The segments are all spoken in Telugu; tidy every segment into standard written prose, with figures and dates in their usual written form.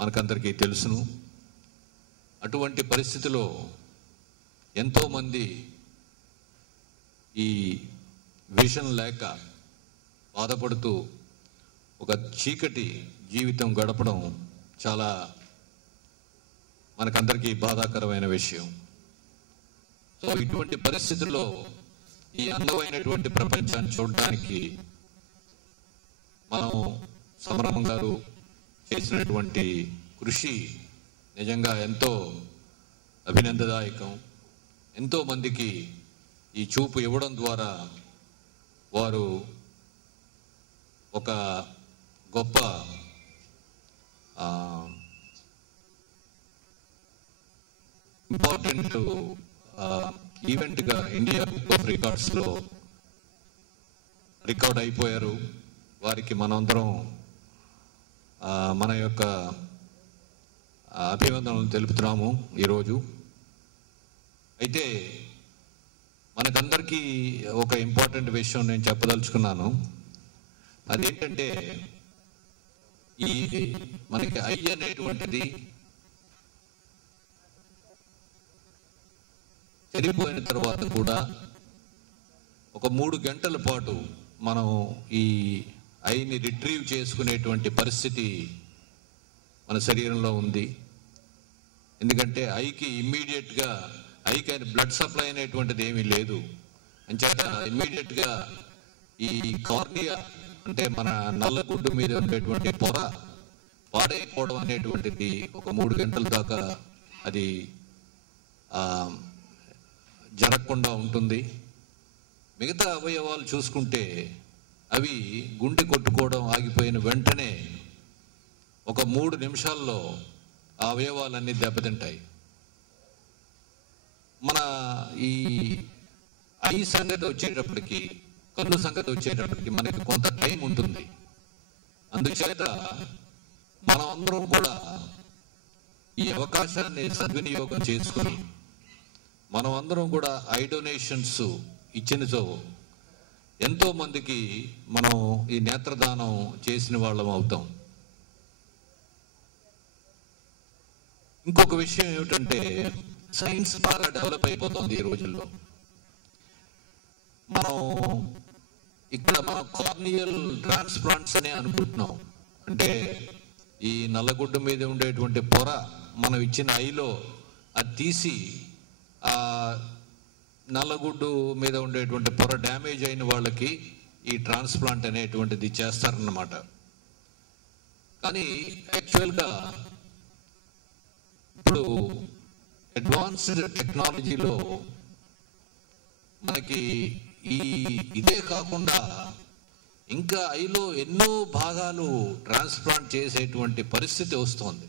మనకందరికీ తెలుసును. అటువంటి పరిస్థితిలో ఎంతోమంది ఈ విజన్ లేక బాధపడుతూ ఒక చీకటి జీవితం గడపడం చాలా మనకందరికీ బాధాకరమైన విషయం. సో ఇటువంటి పరిస్థితుల్లో ఈ అందమైనటువంటి ప్రపంచాన్ని చూడడానికి మనం సమరమ్మ గారు చేసినటువంటి కృషి నిజంగా ఎంతో అభినందదాయకం. ఎంతో మందికి ఈ చూపు ఇవ్వడం ద్వారా వారు ఒక గొప్ప ఇంపార్టెంట్ ఈవెంట్గా ఇండియా బుక్ ఆఫ్ రికార్డ్స్లో రికార్డ్ అయిపోయారు. వారికి మనందరం మన యొక్క అభివందనలు తెలుపుతున్నాము ఈరోజు. అయితే మనకందరికీ ఒక ఇంపార్టెంట్ విషయం నేను చెప్పదలుచుకున్నాను. అదేంటంటే ఈ మనకి ఐ అనేటువంటిది చనిపోయిన తర్వాత కూడా ఒక 3 గంటల పాటు మనం ఈ ఐని రిట్రీవ్ చేసుకునేటువంటి పరిస్థితి మన శరీరంలో ఉంది. ఎందుకంటే ఐకి ఇమ్మీడియట్గా ఐకి బ్లడ్ సప్లై అనేటువంటిది ఏమీ లేదు. అంచేత ఇమ్మీడియట్గా ఈ కార్నియా అంటే మన నల్లగుడ్డు మీద ఉండేటువంటి పొర పాడైపోవడం అనేటువంటిది ఒక 3 గంటల దాకా అది జరగకుండా ఉంటుంది. మిగతా అవయవాలు చూసుకుంటే అవి గుండె కొట్టుకోవడం ఆగిపోయిన వెంటనే ఒక 3 నిమిషాల్లో ఆ అవయవాలన్నీ దెబ్బతింటాయి. మన ఈ ఐ సంగతి వచ్చేటప్పటికి, కన్ను సంగతి వచ్చేటప్పటికి మనకి కొంత టైం ఉంటుంది. అందుచేత మనం అందరం కూడా ఈ అవకాశాన్ని సద్వినియోగం చేసుకుని మనం అందరం కూడా ఐ డొనేషన్స్ ఇచ్చినచో ఎంతో మందికి మనం ఈ నేత్రదానం చేసిన వాళ్ళం అవుతాం. ఇంకొక విషయం ఏమిటంటే సైన్స్ బాగా డెవలప్ అయిపోతుంది ఈ రోజుల్లో. మనం ఇక్కడ మనం కార్నియల్ ట్రాన్స్ప్లాంట్స్ అనే అనుకుంటున్నాం. అంటే ఈ నల్లగుడ్డు మీద ఉండేటువంటి పొర మనం ఇచ్చిన ఐలో అది తీసి ఆ నల్లగుడ్డు మీద ఉండేటువంటి పొర డ్యామేజ్ అయిన వాళ్ళకి ఈ ట్రాన్స్ప్లాంట్ అనేటువంటిది చేస్తారన్నమాట. కానీ యాక్చువల్గా ఇప్పుడు అడ్వాన్స్డ్ టెక్నాలజీలో మనకి ఇదే కాకుండా ఇంకా ఐలో ఎన్నో భాగాలు ట్రాన్స్ప్లాంట్ చేసేటువంటి పరిస్థితి వస్తుంది.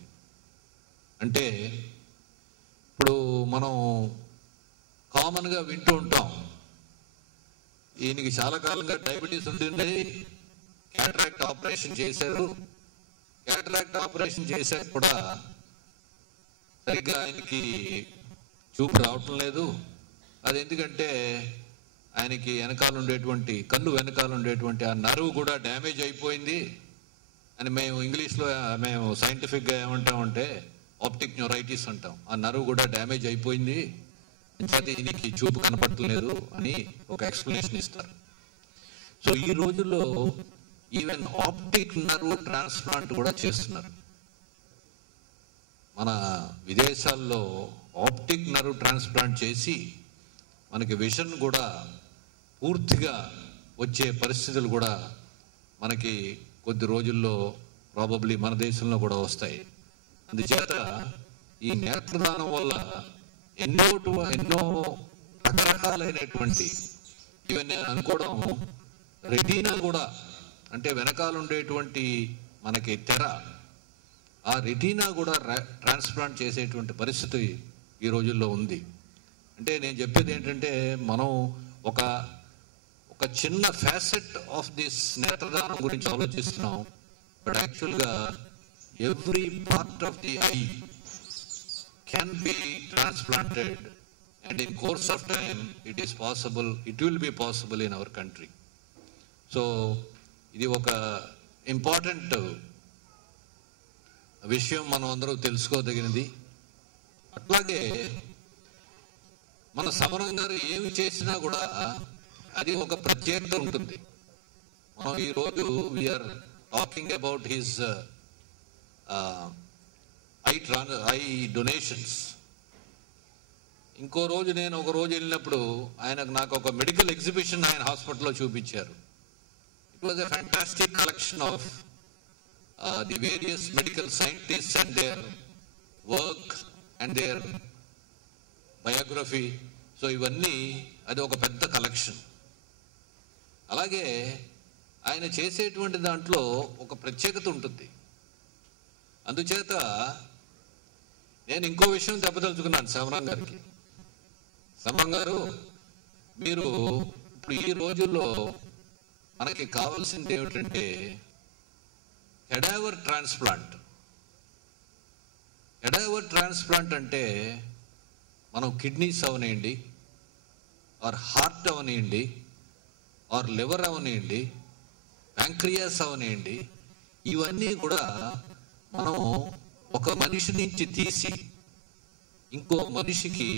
అంటే ఇప్పుడు మనం కామన్గా వింటూ ఉంటాం, ఈయనకి చాలా కాలంగా డయాబెటీస్ ఉంటుంది, క్యాటరాక్ట్ ఆపరేషన్ చేశారు. క్యాటరాక్ట్ ఆపరేషన్ చేశాక కూడా సరిగ్గా ఆయనకి చూపు రావటం లేదు. అది ఎందుకంటే ఆయనకి వెనకాల ఉండేటువంటి కన్ను వెనకాల ఉండేటువంటి ఆ నర్వ్ కూడా డ్యామేజ్ అయిపోయింది అని మేము ఇంగ్లీష్లో మేము సైంటిఫిక్గా ఏమంటామంటే ఆప్టిక్ న్యూరైటిస్ అంటాం. ఆ నర్వ్ కూడా డ్యామేజ్ అయిపోయింది, దీనికి చూపు కనపడలేదు అని ఒక ఎక్స్ప్లెనేషన్ ఇస్తారు. సో ఈ రోజుల్లో ఈవెన్ ఆప్టిక్ నర్వ్ ట్రాన్స్ప్లాంట్ కూడా చేస్తున్నారు. మన విదేశాల్లో ఆప్టిక్ నర్వ్ ట్రాన్స్ప్లాంట్ చేసి మనకి విజన్ కూడా పూర్తిగా వచ్చే పరిస్థితులు కూడా మనకి కొద్ది రోజుల్లో ప్రాబబ్లీ మన దేశంలో కూడా వస్తాయి. అందుచేత ఈ నేత్రదానం వల్ల ఎన్నో రకరకాలైనటువంటి ఇవన్నీ అనుకోవడం, రెటీనా కూడా అంటే వెనకాల ఉండేటువంటి మనకి తెర, ఆ రెటీనా కూడా ట్రాన్స్ప్లాంట్ చేసేటువంటి పరిస్థితి ఈ రోజుల్లో ఉంది. అంటే నేను చెప్పేది ఏంటంటే మనం ఒక చిన్న ఫ్యాసెట్ ఆఫ్ దిస్ నేత్రదానం గురించి ఆలోచిస్తున్నాం. బట్ యాక్చువల్గా every part of the I can be transplanted, and in course of time it will be possible in our country. So ఇది ఒక ఇంపార్టెంట్ విషయం మనం అందరూ తెలుసుకోదగినది. అట్లాగే మన సమరం గారు ఏమి చేసినా కూడా అది ఒక ప్రత్యేకత ఉంటుంది. మనం ఈరోజు we are talking about his eye donations. ఇంకో రోజు నేను ఒక రోజు వెళ్ళినప్పుడు నాకు ఒక మెడికల్ ఎగ్జిబిషన్ ఆయన హాస్పిటల్లో చూపించారు. It was a fantastic collection of the various medical scientists and their work and their biography. So ఇవన్నీ అది ఒక పెద్ద కలెక్షన్. అలాగే ఆయన చేసేటువంటి దాంట్లో ఒక ప్రత్యేకత ఉంటుంది. అందుచేత నేను ఇంకో విషయం చెప్పదలుచుకున్నాను సమరం గారికి. సమరం గారు, మీరు ఇప్పుడు ఈ రోజుల్లో మనకి కావాల్సింది ఏమిటంటే కెడావర్ ట్రాన్స్ప్లాంట్. కెడావర్ ట్రాన్స్ప్లాంట్ అంటే మనం కిడ్నీస్ అవనివ్వండి, ఆర్ హార్ట్ అవనివ్వండి, ఆర్ లివర్ అవనివ్వండి, ప్యాంక్రియాస్ అవనివ్వండి, ఇవన్నీ కూడా మనం ఒక మనిషి నుంచి తీసి ఇంకో మనిషికి,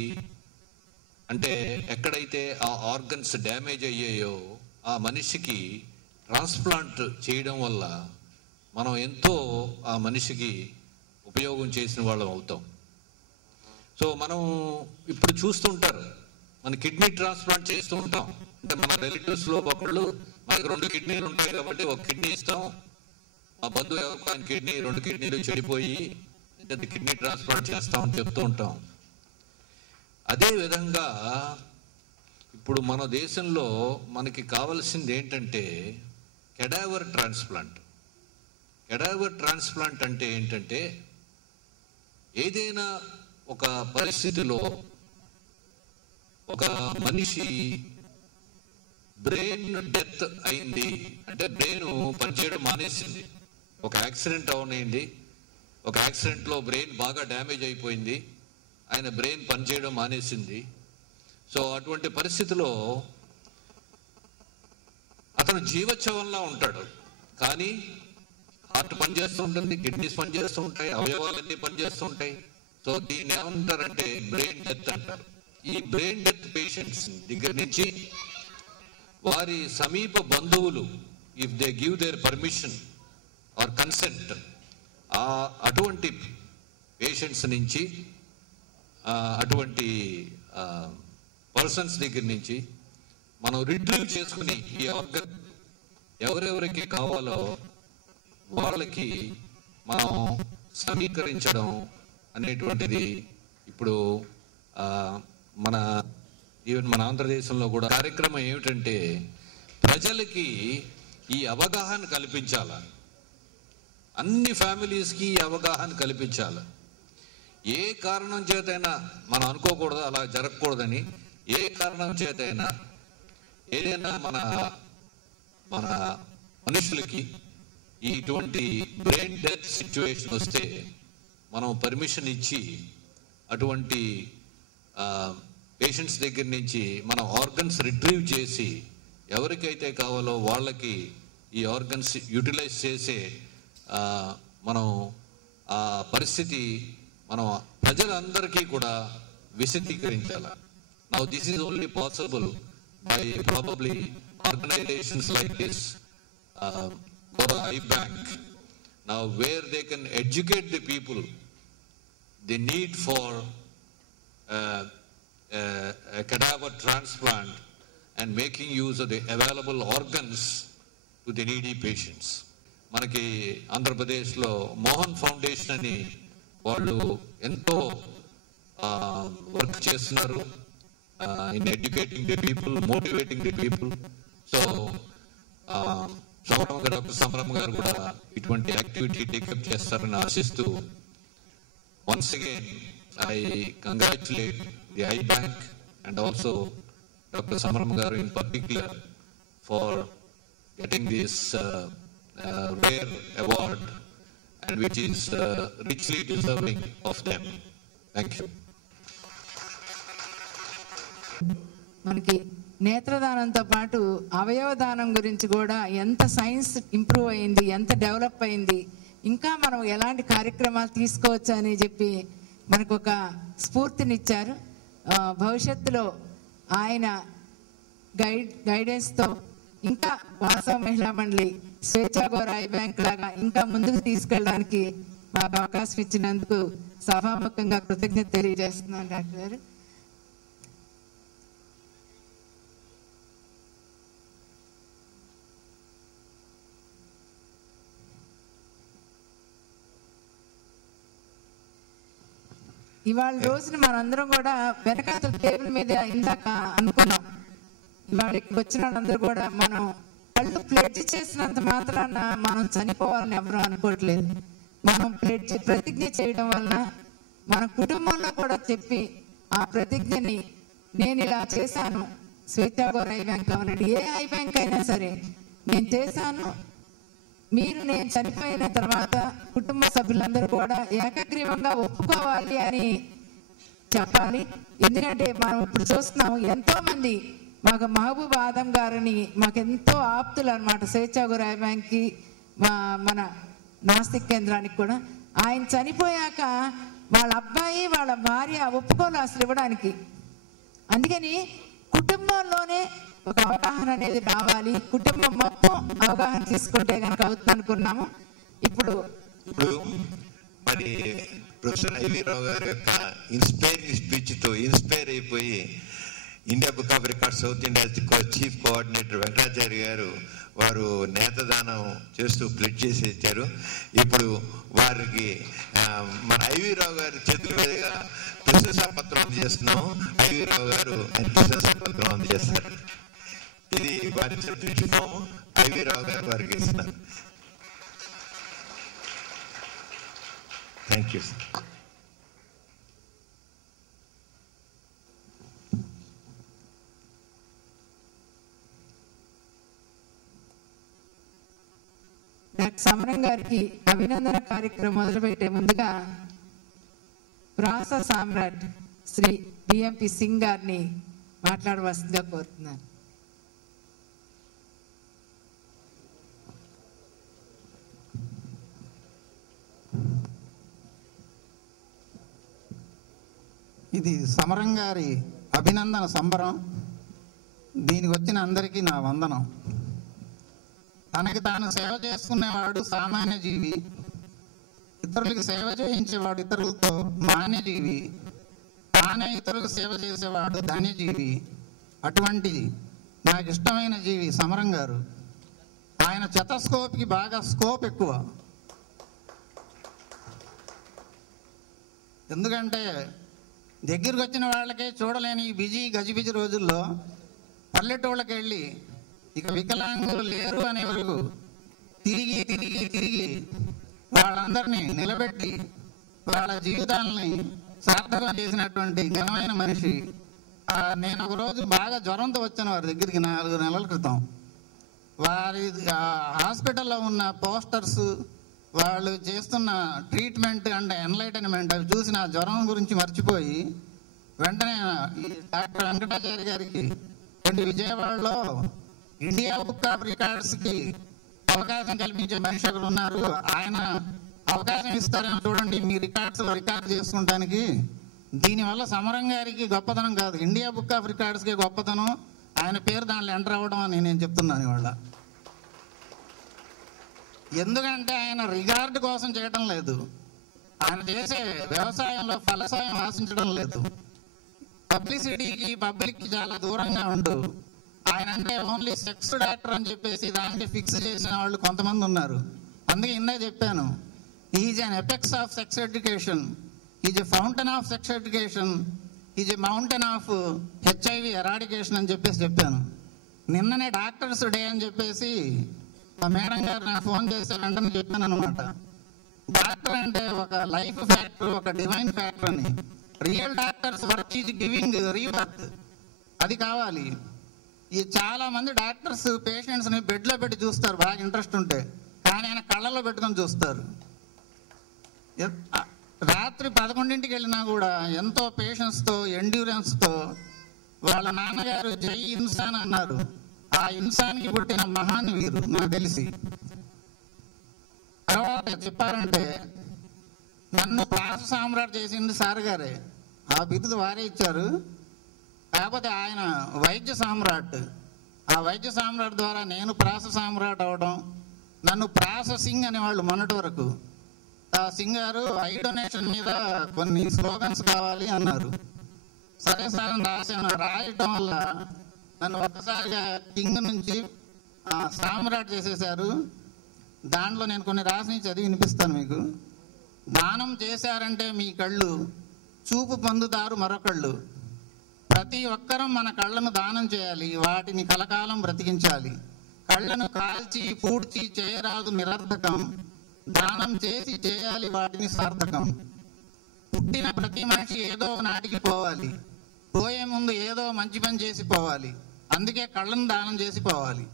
అంటే ఎక్కడైతే ఆ ఆర్గన్స్ డ్యామేజ్ అయ్యాయో ఆ మనిషికి ట్రాన్స్ప్లాంట్ చేయడం వల్ల మనం ఎంతో ఆ మనిషికి ఉపయోగం చేసిన వాళ్ళం అవుతాం. సో మనం ఇప్పుడు చూస్తుంటారు, మన కిడ్నీ ట్రాన్స్ప్లాంట్ చేస్తూ ఉంటాం. అంటే మన రిలేటివ్స్లో ఒకళ్ళు మనకి 2 కిడ్నీలు ఉంటాయి కాబట్టి ఒక కిడ్నీ ఇస్తాం. మా బంధువు ఎవరికి ఆయన కిడ్నీ 2 కిడ్నీలు చెడిపోయి కిడ్నీ ట్రాన్స్ప్లాంట్ చేస్తామని చెప్తూ ఉంటాం. అదే విధంగా ఇప్పుడు మన దేశంలో మనకి కావాల్సింది ఏంటంటే కెడావర్ ట్రాన్స్ప్లాంట్. కెడావర్ ట్రాన్స్ప్లాంట్ అంటే ఏంటంటే ఏదైనా ఒక పరిస్థితిలో ఒక మనిషి బ్రెయిన్ డెత్ అయింది, అంటే బ్రెయిన్ పనిచేయడం మానేసింది, ఒక యాక్సిడెంట్ అవనింది, ఒక యాక్సిడెంట్లో బ్రెయిన్ బాగా డ్యామేజ్ అయిపోయింది, ఆయన బ్రెయిన్ పనిచేయడం మానేసింది. సో అటువంటి పరిస్థితిలో అతను జీవచ్ఛవంలా ఉంటాడు, కానీ హార్ట్ పనిచేస్తూ ఉంటుంది, కిడ్నీస్ పనిచేస్తూ ఉంటాయి, అవయవాలన్నీ పనిచేస్తూ ఉంటాయి. సో దీన్ని ఏమంటారంటే బ్రెయిన్ డెత్ అంటారు. ఈ బ్రెయిన్ డెత్ పేషెంట్స్ దగ్గర నుంచి వారి సమీప బంధువులు, if they give their permission or consent, అటువంటి పేషెంట్స్ నుంచి, అటువంటి పర్సన్స్ దగ్గర నుంచి మనం రిట్రీవ్ చేసుకుని ఈ ఆర్గన్ ఎవరెవరికి కావాలో వాళ్ళకి మనం సమీకరించడం అనేటువంటిది ఇప్పుడు ఈవెన్ మన ఆంధ్రదేశంలో కూడా కార్యక్రమం ఏమిటంటే ప్రజలకి ఈ అవగాహన కల్పించాల, అన్ని ఫ్యామిలీస్కి ఈ అవగాహన కల్పించాలి. ఏ కారణం చేతైనా మనం అనుకోకూడదు, అలా జరగకూడదని. ఏ కారణం చేతైనా ఏదైనా మన మనుషులకి ఇటువంటి బ్రెయిన్ డెత్ సిచ్యువేషన్ వస్తే మనం పర్మిషన్ ఇచ్చి అటువంటి పేషెంట్స్ దగ్గర నుంచి మనం ఆర్గన్స్ రిట్రీవ్ చేసి ఎవరికైతే కావాలో వాళ్ళకి ఈ ఆర్గన్స్ యూటిలైజ్ చేసే మనం ఆ పరిస్థితి మనం ప్రజలందరికీ కూడా విశదీకరించాలి. Now this is only possible by probably organisations like this, eye bank, now where they can educate the people the need for a cadaver transplant and making use of the available organs to the needy patients. మనకి ఆంధ్రప్రదేశ్లో మోహన్ ఫౌండేషన్ అని వాళ్ళు ఎంతో వర్క్ చేస్తున్నారు in educating the people, motivating the people. So doctor Samaramma గారు కూడా ఇటువంటి యాక్టివిటీ టేకప్ చేస్తారని ఆశిస్తూ once again I congratulate the I Bank and also Dr. Samaram Garu in particular for getting this rare award, and which is richly deserving of them. Thank you. మనకి నేత్రదానంతో పాటు అవయవ దానం గురించి కూడా ఎంత సైన్స్ ఇంప్రూవ్ అయింది, ఎంత డెవలప్ అయింది, ఇంకా మనం ఎలాంటి కార్యక్రమాలు తీసుకోవచ్చు అని చెప్పి మనకు ఒక స్ఫూర్తినిచ్చారు. భవిష్యత్తులో ఆయన గైడెన్స్తో ఇంకా వాసవ మహిళా మండలి స్వేచ్ఛా గోరాయి బ్యాంక్ లాగా ఇంకా ముందుకు తీసుకెళ్ళడానికి మాకు అవకాశం ఇచ్చినందుకు సభాముఖంగా కృతజ్ఞత తెలియజేస్తున్నాను డాక్టర్ గారు. ఇవాళ రోజున మనందరం కూడా వెనకాతల టేబుల్ మీద ఇందాక అనుకున్నాం, ఇవాళ ఇక్కడ వచ్చిన వాళ్ళందరూ కూడా మనం వాళ్ళు ప్లెడ్జ్ చేసినంత మాత్రాన మనం చనిపోవాలని ఎవరు అనుకోవట్లేదు. మనం ప్రతిజ్ఞ చేయడం వలన మన కుటుంబంలో కూడా చెప్పి ఆ ప్రతిజ్ఞని నేను ఇలా చేశాను, స్వేచ్ఛా గోరాయి బ్యాంక్ అవనండి, ఏ ఐ బ్యాంక్ అయినా సరే నేను చేశాను, మీరు నేను చనిపోయిన తర్వాత కుటుంబ సభ్యులందరూ కూడా ఏకగ్రీవంగా ఒప్పుకోవాలి అని చెప్పాలి. ఎందుకంటే మనం ఇప్పుడు చూస్తున్నాము ఎంతో మంది మాకు మహబూబ్ ఆదం గారిని మాకు ఎంతో ఆప్తులు అనమాట, స్వేచ్ఛా గోరాయి బ్యాంక్కి మన నాస్తిక్ కేంద్రానికి కూడా. ఆయన చనిపోయాక వాళ్ళ అబ్బాయి వాళ్ళ భార్య ఒప్పుకోలు అసలు ఇవ్వడానికి. అందుకని కుటుంబంలోనే ఒక అవగాహన అనేది రావాలి, కుటుంబం మొత్తం అవగాహన తీసుకుంటే కనుక అవుతుంది అనుకున్నాము. ఇప్పుడు మరి ప్రొఫెసర్ ఐవి రావు గారి యొక్క ఇన్స్పైరింగ్ స్పీచ్ తో ఇన్స్పైర్ అయిపోయి India book of records south India chief coordinator Venkatachari గారు వారు నేతదానం చేస్తూ ప్లెడ్జ్ చేసి ఇచ్చారు. ఇప్పుడు వారికి మన ఐవి రావు గారి చేతుల మీదుగా ప్రశంసా పత్రం అందజేస్తున్నాము. ఐవి రావు గారు ప్రశంసా పత్రం అందజేస్తారు. ఇది వారి చెప్తున్నాము, ఐవి రావు గారు వారికి ఇస్తున్నారు. Thank you sir. డాక్టర్ సమరం గారికి అభినందన కార్యక్రమం మొదలుపెట్టే ముందుగా ప్రాస సామ్రాట్ శ్రీ డిఎంపి సింగ్ గారిని మాట్లాడవలసిందిగా కోరుతున్నాను. ఇది సమరం గారి అభినందన సంబరం. దీనికి వచ్చిన అందరికీ నా వందనం. తనకి తాను సేవ చేసుకునేవాడు సామాన్య జీవి, ఇతరులకు సేవ చేయించేవాడు ఇతరులతో మాన్యజీవి, తానే ఇతరులకు సేవ చేసేవాడు ధన్యజీవి. అటువంటి నాకు ఇష్టమైన జీవి సమరం గారు. ఆయన చెతస్కోప్కి బాగా స్కోప్ ఎక్కువ. ఎందుకంటే దగ్గరికి వచ్చిన వాళ్ళకే చూడలేని ఈ బిజీ గజిబిజి రోజుల్లో పల్లెటూళ్ళకి వెళ్ళి ఇక వికలాంగులు లేరు అనే వరకు తిరిగి తిరిగి తిరిగి వాళ్ళందరినీ నిలబెట్టి వాళ్ళ జీవితాలని సార్థకం చేసినటువంటి ఘనమైన మనిషి. నేను ఒక రోజు బాగా జ్వరంతో వచ్చాను వారి దగ్గరికి 4 నెలల క్రితం. వారి హాస్పిటల్లో ఉన్న పోస్టర్స్, వాళ్ళు చేస్తున్న ట్రీట్మెంట్ అండ్ ఎన్లైటన్మెంట్ అవి చూసి నా జ్వరం గురించి మర్చిపోయి వెంటనే డాక్టర్ వెంకటాచారి గారికి విజయవాడలో ఇండియా బుక్ ఆఫ్ రికార్డ్స్కి అవకాశం కల్పించే మనిషి ఒకరు ఉన్నారు, ఆయన అవకాశం ఇస్తారని చూడండి మీ రికార్డ్స్లో రికార్డ్ చేసుకుంటానికి. దీనివల్ల సమరం గారికి గొప్పతనం కాదు, ఇండియా బుక్ ఆఫ్ రికార్డ్స్కి గొప్పతనం, ఆయన పేరు దాంట్లో ఎంటర్ అవ్వడం అని నేను చెప్తున్నాను ఇవాళ. ఎందుకంటే ఆయన రికార్డు కోసం చేయటం లేదు, ఆయన చేసే వ్యవసాయంలో ఫలసాయం ఆశించడం లేదు, పబ్లిసిటీకి పబ్లిక్కి చాలా దూరంగా ఉంటూ ఆయన అంటే ఓన్లీ సెక్స్ డాక్టర్ అని చెప్పేసి దానికి ఫిక్స్ చేసిన వాళ్ళు కొంతమంది ఉన్నారు. అందుకే ఇందా చెప్పాను, is an apex of sex education, is a fountain of sex education, is a mountain of HIV eradication అని చెప్పాను. నిన్ననే డాక్టర్స్ డే అని చెప్పేసి మా మేడం గారు నాకు ఫోన్ చేశారంటే చెప్పాను అనమాట. డాక్టర్ అంటే ఒక లైఫ్ ఫ్యాక్టర్, ఒక డివైన్ ఫ్యాక్టర్ అని. Real doctors work is giving rebirth, అది కావాలి. ఈ చాలా మంది డాక్టర్స్ పేషెంట్స్ని బెడ్లో పెట్టి చూస్తారు బాగా ఇంట్రెస్ట్ ఉంటే, కానీ ఆయన కళ్ళలో పెట్టుకొని చూస్తారు. రాత్రి 11ంటికి వెళ్ళినా కూడా ఎంతో పేషెన్స్తో ఎండ్యూరెన్స్తో వాళ్ళ నాన్నగారు జై ఇన్సాన్ అన్నారు. ఆ ఇన్సాన్కి పుట్టిన మహాన్ వీరు నాకు తెలిసి. తర్వాత మాట చెప్పారంటే నన్ను ప్రాస సామ్రాట్ చేసింది సార్ గారే. ఆ బిరుదు వారే ఇచ్చారు. కాకపోతే ఆయన వైద్య సామ్రాట్. ఆ వైద్య సామ్రాట్ ద్వారా నేను ప్రాస సామ్రాట్ అవడం, నన్ను ప్రాస సింగ్ అనేవాళ్ళు మొన్నటి వరకు. ఆ సింగ్ గారు ఐ డొనేషన్ మీద కొన్ని స్లోగన్స్ కావాలి అన్నారు. సరే సార్ రాశాను. రాయటం వల్ల నన్ను ఒక్కసారిగా కింగ్ నుంచి సామ్రాట్ చేసేశారు. దాంట్లో నేను కొన్ని రాసి చదివి వినిపిస్తాను మీకు. దానం చేశారంటే మీ కళ్ళు చూపు పొందుతారు మరొకళ్ళు. ప్రతి ఒక్కరం మన కళ్ళను దానం చేయాలి, వాటిని కలకాలం బ్రతికించాలి. కళ్ళను కాల్చి పూడ్చి చేయరాదు నిరర్ధకం, దానం చేసి చేయాలి వాటిని సార్థకం. పుట్టిన ప్రతి మనిషి ఏదో నాటికి పోవాలి, పోయే ముందు ఏదో మంచి పని చేసి పోవాలి. అందుకే కళ్ళను దానం చేసి పోవాలి.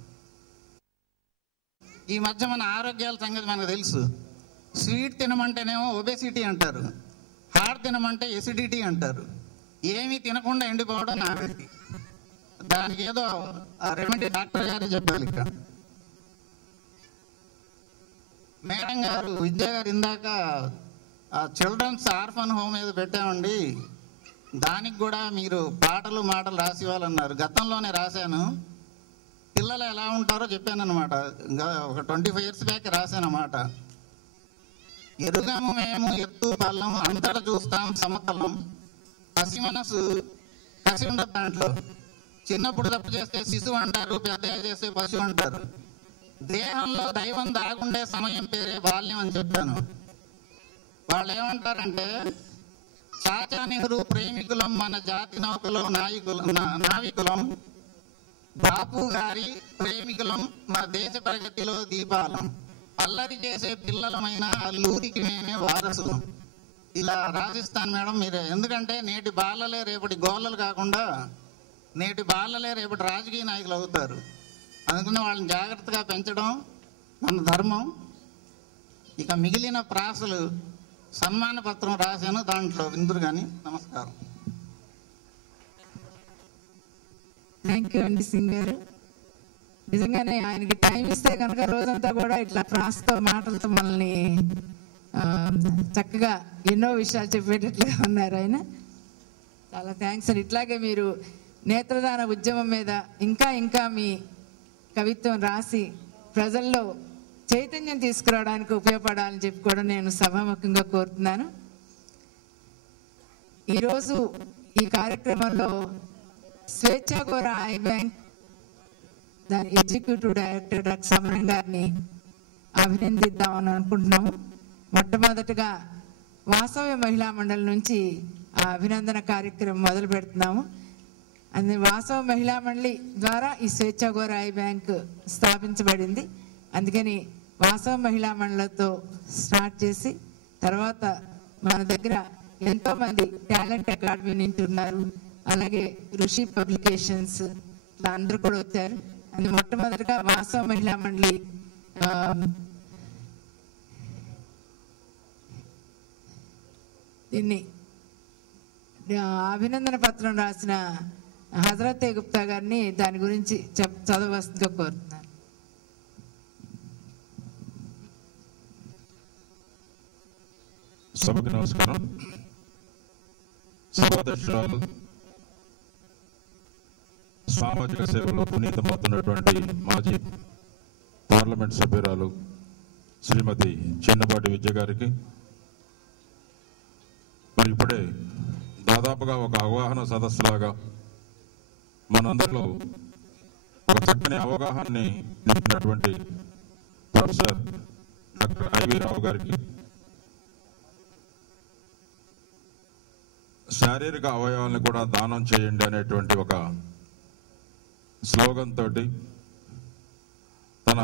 ఈ మధ్య మన ఆరోగ్యాల సంగతి మనకు తెలుసు. స్వీట్ తినమంటేనేమో ఒబెసిటీ అంటారు, హార్ట్ తినమంటే ఎసిడిటీ అంటారు. ఏమీ తినకుండా ఎండిపోవడం నాటి. దానికి ఏదో రెమెడీ డాక్టర్ గారే చెప్పాలి. ఇక్కడ మేడం గారు, విద్యా గారు ఇందాక చిల్డ్రన్స్ ఆర్ఫన్ హోమ్ ఏదో పెట్టామండి, దానికి కూడా మీరు పాటలు మాటలు రాసి ఇవ్వాలన్నారు. గతంలోనే రాశాను. పిల్లలు ఎలా ఉంటారో చెప్పాను అనమాట. ఒక 25 years బ్యాక్ రాశాను అన్నమాట. ఎరుగము మేము ఎత్తు పల్లం, అంతటా చూస్తాం సమతలం, పసి మనసు కసి ఉండదు దాంట్లో. చిన్నప్పుడు తప్పు చేస్తే శిశువు అంటారు, పెద్ద చేస్తే పశువు అంటారు. దేహంలో దైవం దాగుండే సమయం పేరే బాల్యం అని చెప్పాను. వాళ్ళు ఏమంటారంటే, చాచా నెహ్రూ ప్రేమికులం, మన జాతి నౌకలో నావికులం, బాపు గారి ప్రేమికులం, మన దేశ ప్రగతిలో దీపాలం, అల్లరి చేసే పిల్లలమైన అల్లూరికి మేమే వారసులం. ఇలా రాసిస్తాను మేడం మీరు. ఎందుకంటే నేటి బాలలే రేపటి గోళ్ళలు కాకుండా నేటి బాలలే రేపటి రాజకీయ నాయకులు అవుతారు. అందుకని వాళ్ళని జాగ్రత్తగా పెంచడం మన ధర్మం. ఇక మిగిలిన ప్రాసలు సన్మాన పత్రం రాశాను, దాంట్లో విందురు కానీ. నమస్కారం. థ్యాంక్ యూ అండి సింగ్ గారు. నిజంగానే ఆయనకి టైం ఇస్తే కనుక రోజంతా కూడా ఇట్లా ప్రాసతో మాటలతో మనల్ని చక్కగా ఎన్నో విషయాలు చెప్పేటట్లుగా ఉన్నారు ఆయన. చాలా థ్యాంక్స్ అండి. ఇట్లాగే మీరు నేత్రదాన ఉద్యమం మీద ఇంకా ఇంకా మీ కవిత్వం రాసి ప్రజల్లో చైతన్యం తీసుకురావడానికి ఉపయోగపడాలని చెప్పి కూడా నేను సభాముఖంగా కోరుతున్నాను. ఈరోజు ఈ కార్యక్రమంలో స్వేచ్ఛాగోర ఐ బ్యాంక్ దాని ఎగ్జిక్యూటివ్ డైరెక్టర్ డాక్టర్ సమరం గారిని అభినందిద్దామని అనుకుంటున్నాము. మొట్టమొదటిగా వాసవ్య మహిళా మండలి నుంచి ఆ అభినందన కార్యక్రమం మొదలు పెడుతున్నాము. అది వాసవ మహిళా మండలి ద్వారా ఈ స్వేచ్ఛాగోర ఐ బ్యాంక్ స్థాపించబడింది. అందుకని వాసవ మహిళా మండలితో స్టార్ట్ చేసి తర్వాత మన దగ్గర ఎంతోమంది టాలెంట్ అకాడమీ నుంచి ఉన్నారు, అలాగే ఋషి పబ్లికేషన్స్ అందరూ కూడా వచ్చారు. అది మొట్టమొదటిగా వాసవ మహిళా మండలి దీన్ని అభినందన పత్రం రాసిన హజరత్ గుప్తా గారిని దాని గురించి చదవవలసిందిగా కోరుతున్నారు. సభకు నమస్కారం. సభాధ్యక్షురాలు, సామాజిక సేవలో పునీతమవుతున్నటువంటి మాజీ పార్లమెంట్ సభ్యురాలు శ్రీమతి చిన్నపాటి విద్య గారికి, మరి ఇప్పుడే దాదాపుగా ఒక అవగాహన సదస్సులాగా మనందరిలో ఒక చక్కని అవగాహనని నింపినటువంటి ప్రొఫెసర్ డాక్టర్ ఐవి రావు గారికి, శారీరక అవయవాలను కూడా దానం చేయండి అనేటువంటి ఒక స్లోగన్ తోటి తన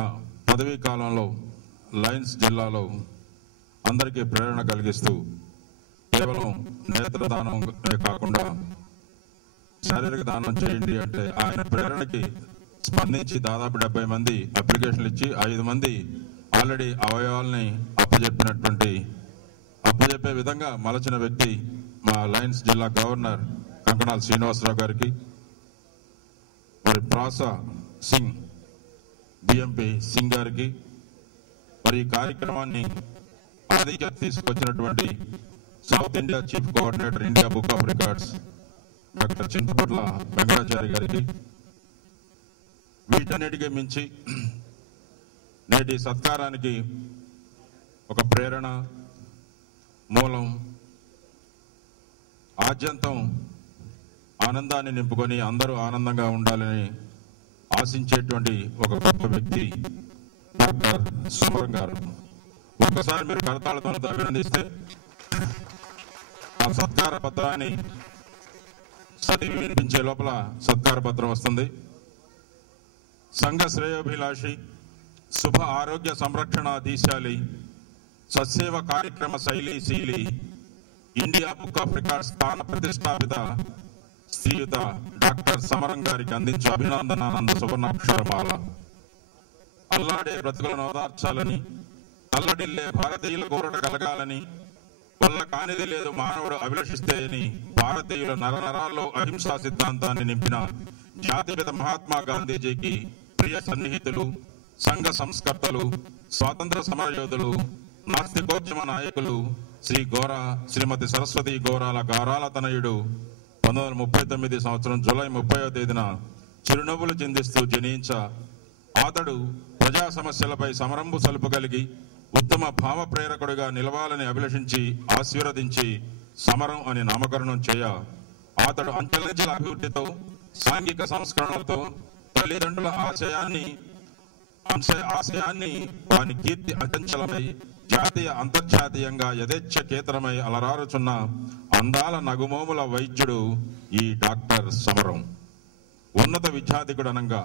పదవీ కాలంలో లయన్స్ జిల్లాలో అందరికీ ప్రేరణ కలిగిస్తూ కేవలం నేత్రదానమే కాకుండా శారీరక దానం చేయండి అంటే ఆయన ప్రేరణకి స్పందించి దాదాపు 70 మంది అప్లికేషన్లు ఇచ్చి 5 మంది ఆల్రెడీ అవయవాల్ని అప్పజెప్పే విధంగా మలచిన వ్యక్తి మా లయన్స్ జిల్లా గవర్నర్ కంకణాల శ్రీనివాసరావు గారికి, మరి ప్రాస సింగ్ డిఎంపీ సింగ్ గారికి, మరి ఈ కార్యక్రమాన్ని ప్రాతినిధ్యం తీసుకొచ్చినటువంటి south India chief coordinator India book of records doctor Chinthapatla Venkatachari గారికి, వీటన్నిటికీ మించి నేటి సత్కారానికి ఒక ప్రేరణ, మూలం, ఆద్యంతం ఆనందాన్ని నింపుకొని అందరూ ఆనందంగా ఉండాలని ఆశించేటువంటి ఒక గొప్ప వ్యక్తి డాక్టర్ సమరం గారు. ఒక్కసారి మీరు కరతాళతో అభినందిస్తే ఆ సత్కార పత్రాన్ని చదివి వినిపించే లోపల సత్కార పత్రం వస్తుంది. సంఘ శ్రేయోభిలాషి, శుభ ఆరోగ్య సంరక్షణాధీశాలి, ససేవ కార్యక్రమ శైలి ఇండియా బుక్ ఆఫ్ రికార్డ్స్ స్థాన ప్రతిష్టాపిత శ్రీయుత డాక్టర్ సమరం గారికి అందించే అభినందనానంద సువర్ణాక్షరమాల. అల్లాడే బ్రతుకులను ఓదార్చాలని, అల్లడిల్లే భారతీయుల కోరట కలగాలని, వల్ల కానిది లేదు మానవుడు అభిలషిస్తే అని భారతీయుల నరనరాల్లో అహింసా సిద్ధాంతాన్ని నింపిన జాతిపిత మహాత్మా గాంధీజీకి ప్రియ సన్నిహితులు, సంఘ సంస్కర్తలు, స్వాతంత్ర సమరయోధులు, నాస్తికోద్యమ నాయకులు శ్రీమతి సరస్వతి గోరాల గారాల తనయుడు 1939 సంవత్సరం జూలై 30వ తేదీన చిరునవ్వులు చిందిస్తూ జనించ అతడు ప్రజా సమస్యలపై సమరంబు సలుపగలిగి ఉత్తమ భావ ప్రేరకుడిగా నిలవాలని అభిలషించి ఆశీర్వదించి సమరం అని నామకరణం చేయ అతడు అంచెలంచెల అభివృద్ధితో, సాంఘిక సంస్కరణలతో తల్లిదండ్రుల ఆశయాన్ని వాని కీర్తి అచంచలమై జాతీయ అంతర్జాతీయంగా యథేచ్ఛకేతనమై అలరారుచున్న అందాల నగుమోముల వైద్యుడు ఈ డాక్టర్ సమరం. ఉన్నత విద్యాధికుడు అనంగా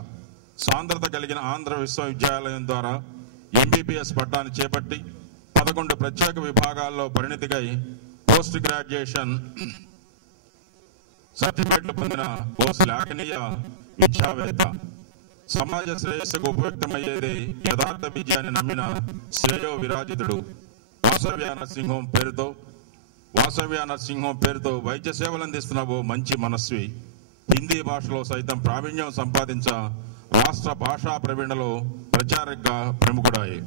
సాంద్రత కలిగిన ఆంధ్ర విశ్వవిద్యాలయం ద్వారా ఎంబీబీఎస్ పట్టాన్ని చేపట్టి 11 ప్రత్యేక విభాగాల్లో పరిణితికై పోస్ట్ గ్రాడ్యుయేషన్ సర్టిఫికేట్లు పొందిన ఓ శ్లాఘనీయ విద్యావేత్త. సమాజ శ్రేయస్సుకు ఉపయుక్తమయ్యేదే యథార్థ విజయాన్ని నమ్మిన శ్రేయో విరాజితుడు. వాసవ్య నరసింహం పేరుతో వైద్య సేవలు అందిస్తున్న ఓ మంచి మనస్వి. హిందీ భాషలో సైతం ప్రావీణ్యం సంపాదించ రాష్ట్ర భాషా ప్రవీణలో ప్రచారకగా ప్రముఖుడాయి.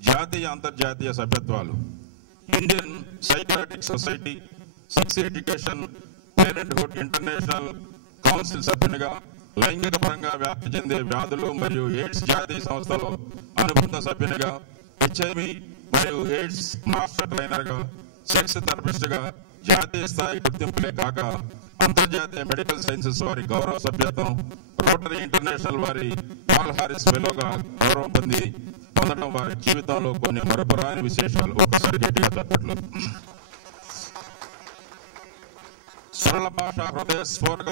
జాతీయ అంతర్జాతీయ సభ్యత్వాలు, Indian psychiatric society, sex education parenthood international council సభ్యునిగా, లైంగిక పరంగా వ్యాప్తి చెందే వ్యాధులు మరియు ఎయిడ్స్ జాతీయ సంస్థలో అనుబంధ సభ్యునిగా, హెచ్ఐవి మరియు ఎయిడ్స్ మాస్టర్ ట్రైనర్ గా, సెక్స్ థెరపిస్ట్ గా జాతీయ స్థాయి గుర్తింపులే కాక అంతర్జాతీయ మెడికల్ సైన్సెస్ వారి గౌరవ సభ్యత్వం, రోటరీ ఇంటర్నేషనల్ వారి పాల్ హారిస్ ఫెలోగా గౌరవం పొందడం వారి జీవితంలో కొన్ని మరపురాని విశేషాలు. ఒకసారి గట్టిగా చెప్పట్లు. సరళ భాష హృదయస్ఫోరక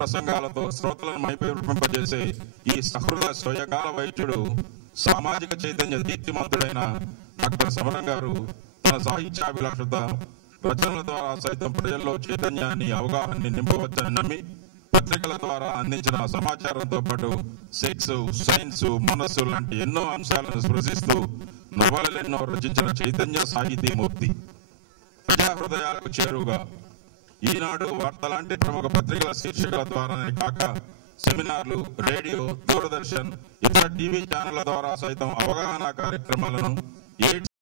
ప్రసంగాలతో శ్రోతలను మైపేర్పింపజేసే ఈ సహృద స్వయకాల వైద్యుడు, సామాజిక చైతన్య దీప్తిమంతుడైన డాక్టర్ సమరం గారు తన సాహిత్యాభిలాషత రచనల ద్వారా సైతం ప్రజల్లో చైతన్యాన్ని, అవగాహనని నింపవచ్చని నమ్మి పత్రికల ద్వారా అందించిన సమాచారంతో పాటు సెక్స్, సైన్స్, మనస్సు లాంటి ఎన్నో అంశాలను స్పృశిస్తూ నవలలెన్నో రచించిన చైతన్య సాహితీమూర్తి. ప్రజా హృదయాలకు చేరువుగా ఈనాడు, వార్త లాంటి ప్రముఖ పత్రికల శీర్షికల ద్వారానే కాక సెమినార్లు, రేడియో, దూరదర్శన్, ఇతర టీవీ ఛానళ్ల ద్వారా సైతం అవగాహన కార్యక్రమాలను, ఎయిడ్స్